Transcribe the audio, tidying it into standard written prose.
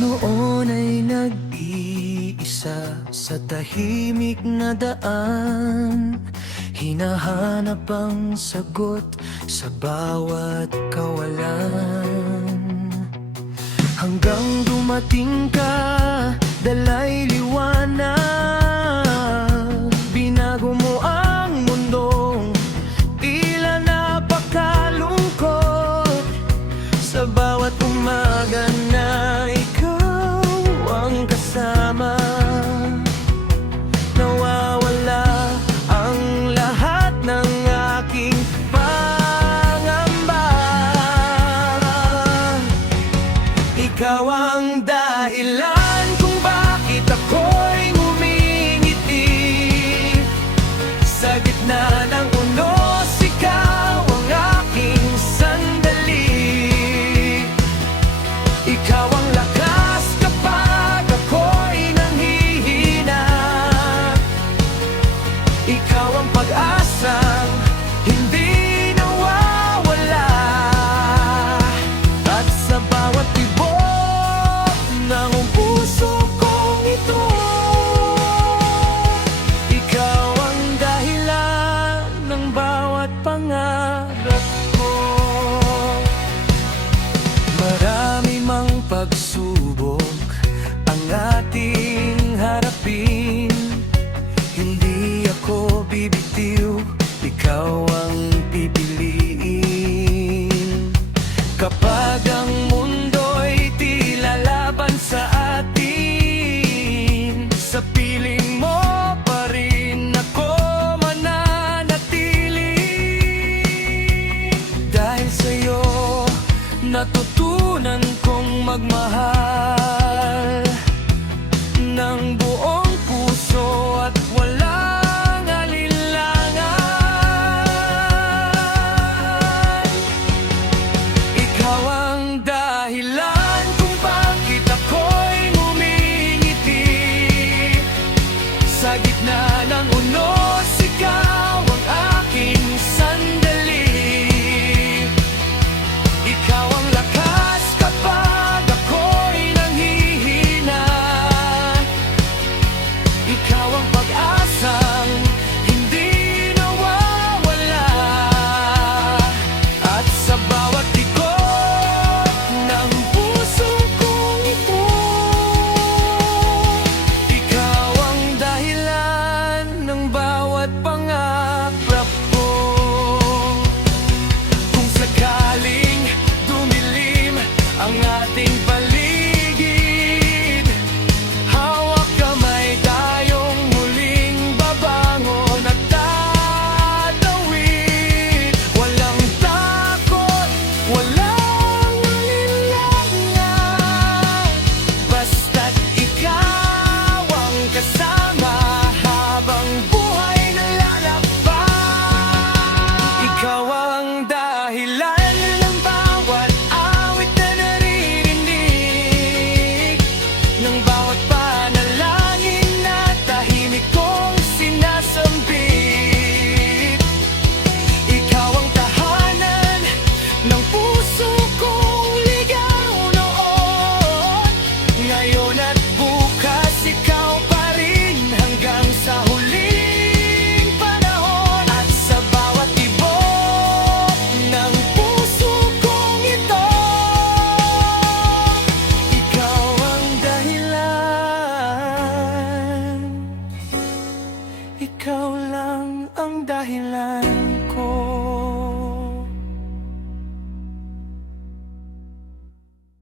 Noon ay nag-iisa sa tahimik na daan, hinahanap ang sagot sa bawat kawalan. Hanggang dumating ka, dalay liwanag, binago mo ang mundong tila napakalungkot. Sa bawat umaga na ikaw ang kasama, nawawala ang lahat ng aking pangamba. Ikaw ang dahilan kung bakit ako'y ngumingiti. Sa gitna ng unos, ikaw ang aking sandali. Ikaw ang lakas kapag ako'y nanghihina. Ikaw ang pag-asang hindi nawawala. At sa bawat tibok ng puso kong ito, ikaw ang dahilan ng bawat pangarap ko. Marami mang pagsubok ang ating harapin, hindi ako bibitiw, ikaw ang pipiliin. Kapag ang mundo'y tila laban sa atin, sa piling mo pa rin ako mananatili. Dahil sa'yo natutunan kong magmahal ng buong puso at walang alinlangan. Ikaw ang dahilan kung bakit ako'y ngumingiti. Sa gitna ng unos, ikaw ang aking sandali. Ikaw ang lakas kapag ako'y nanghihina. Ikaw ang pag-asang hindi nawawala. At sa bawat ikot ng puso kong ito, ikaw ang dahilan ng bawat pangarap ko. Kung sakaling dumilim ang ating paligid, hawak kamay tayong muling babangon at tatawid. Walang takot, walang alinlangan, basta't ikaw ang kasama habang buhay nalalakbay. Ikaw ang dahilan ng bawat awit na naririnig, ng bawat panalangin